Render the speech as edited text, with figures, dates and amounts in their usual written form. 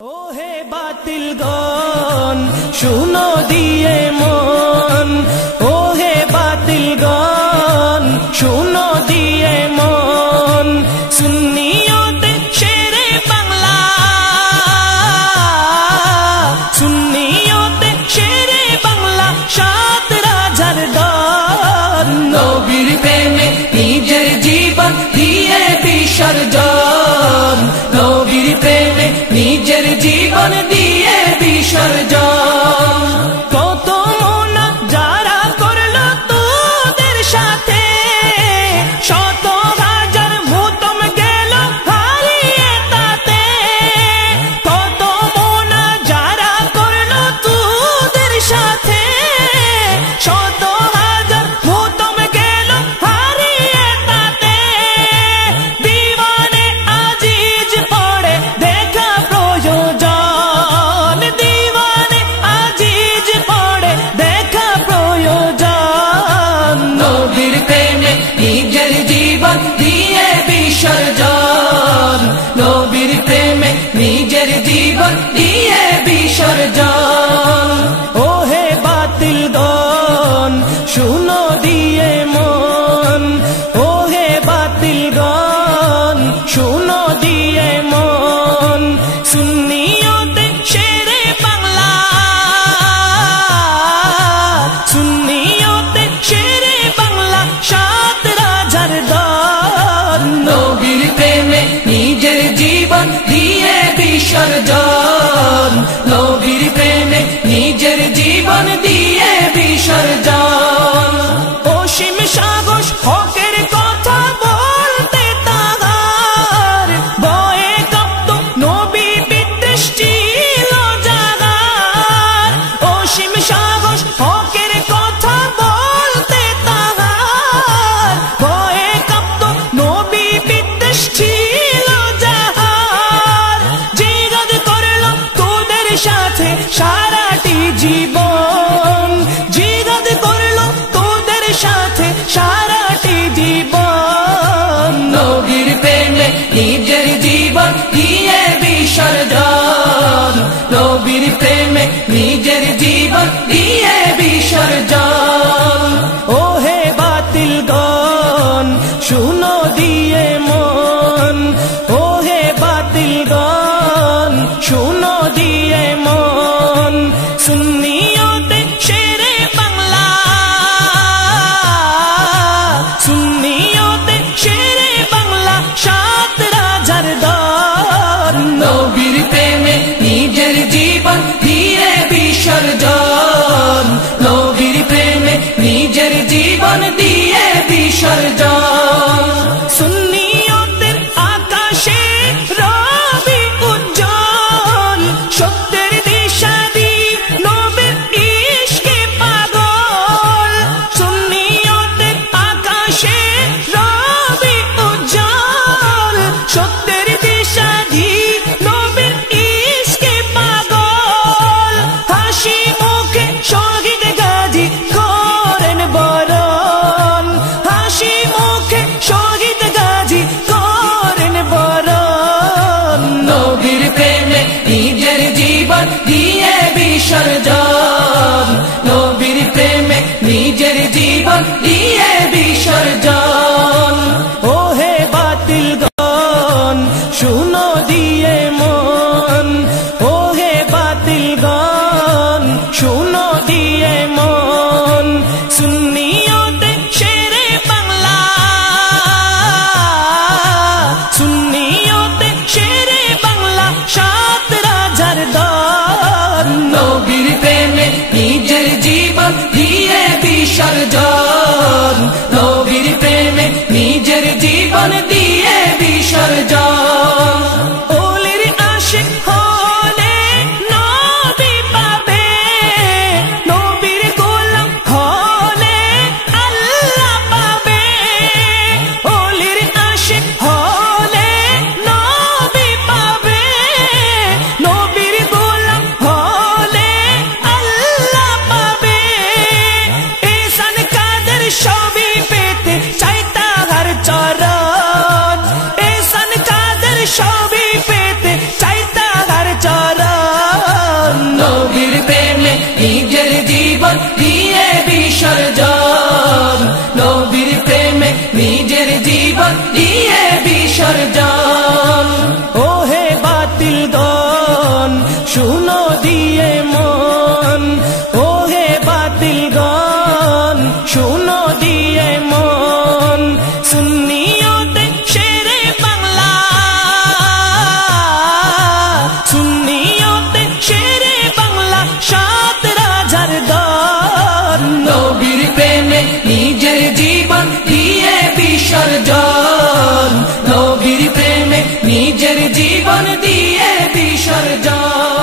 ওহে বাতিল গন শুনো দিয়ে মন, ওহে বাতিল গন শুনো দিয়ে মন, সুন্নিয়তে শেরে বাংলা, সুন্নিয়তে শেরে বাংলা, সাত রাজার দন, নবীর প্রেমে নিজের জীবন দিয়ে বিসর্জন, নবীর প্রেমে নিজের জীবন দিয়ে বিসর্জন। কত মোনা যারা করলো তোদের সাথে, শত হাজার মুতম গেল হারিয়ে তাতে, কত মোনা যারা করলো তোদের সাথে, শত হাজার মুতম গেল হারিয়ে তাতে, দিওয়ানে আজিজ পড়ে দেখা প্রয়োজন, দিওয়ানে আজিজ পড়ে দেখা প্রয়োজন, নবীর প্রেমে নিজের জীবন দিয়ে বিসর্জন, নবীর প্রেমে নিজের জীবন দিয়ে বিসর্জন। ওহে বাতিল গন শুনো দিয়ে মন, ওহে বাতিল গন শুনো দিয়ে মন, সুন্নিয়তে শেরে বাংলা, সুন্নিয়তে শেরে বাংলা, সাত রাজার দন, নবীর প্রেমে নিজের জীবন দিয়ে বিসর্জন, নবীর প্রেমে নিজের জীবন দিয়ে বিসর্জন। অসীম সাহস হকের কথা বলতে তাহার, ভয়ে কাঁপত নবী বিদ্বেষ ছিল যাহার, অসীম সাহস হকের কথা বলতে তাহার, ভয়ে কাঁপত নবী বিদ্বেষ ছিল যাহার, জিহাদ করলো তোদের সাথে সারাটি জীবন, জিহাদ বাতিলগণ শুনো দিয়ে মন, ও হে বাতিলগণ শুনো দিয়ে মন। সুন্নিয়তে শেরে বাংলা, সুন্নিয়তে শেরে বাংলা, সাত রাজার দল। নবীর প্রেমে নিজের জীবন দিয়ে বিসর্জন, নবীর প্রেমে নিজের জীবন দিয়ে বিসর্জন।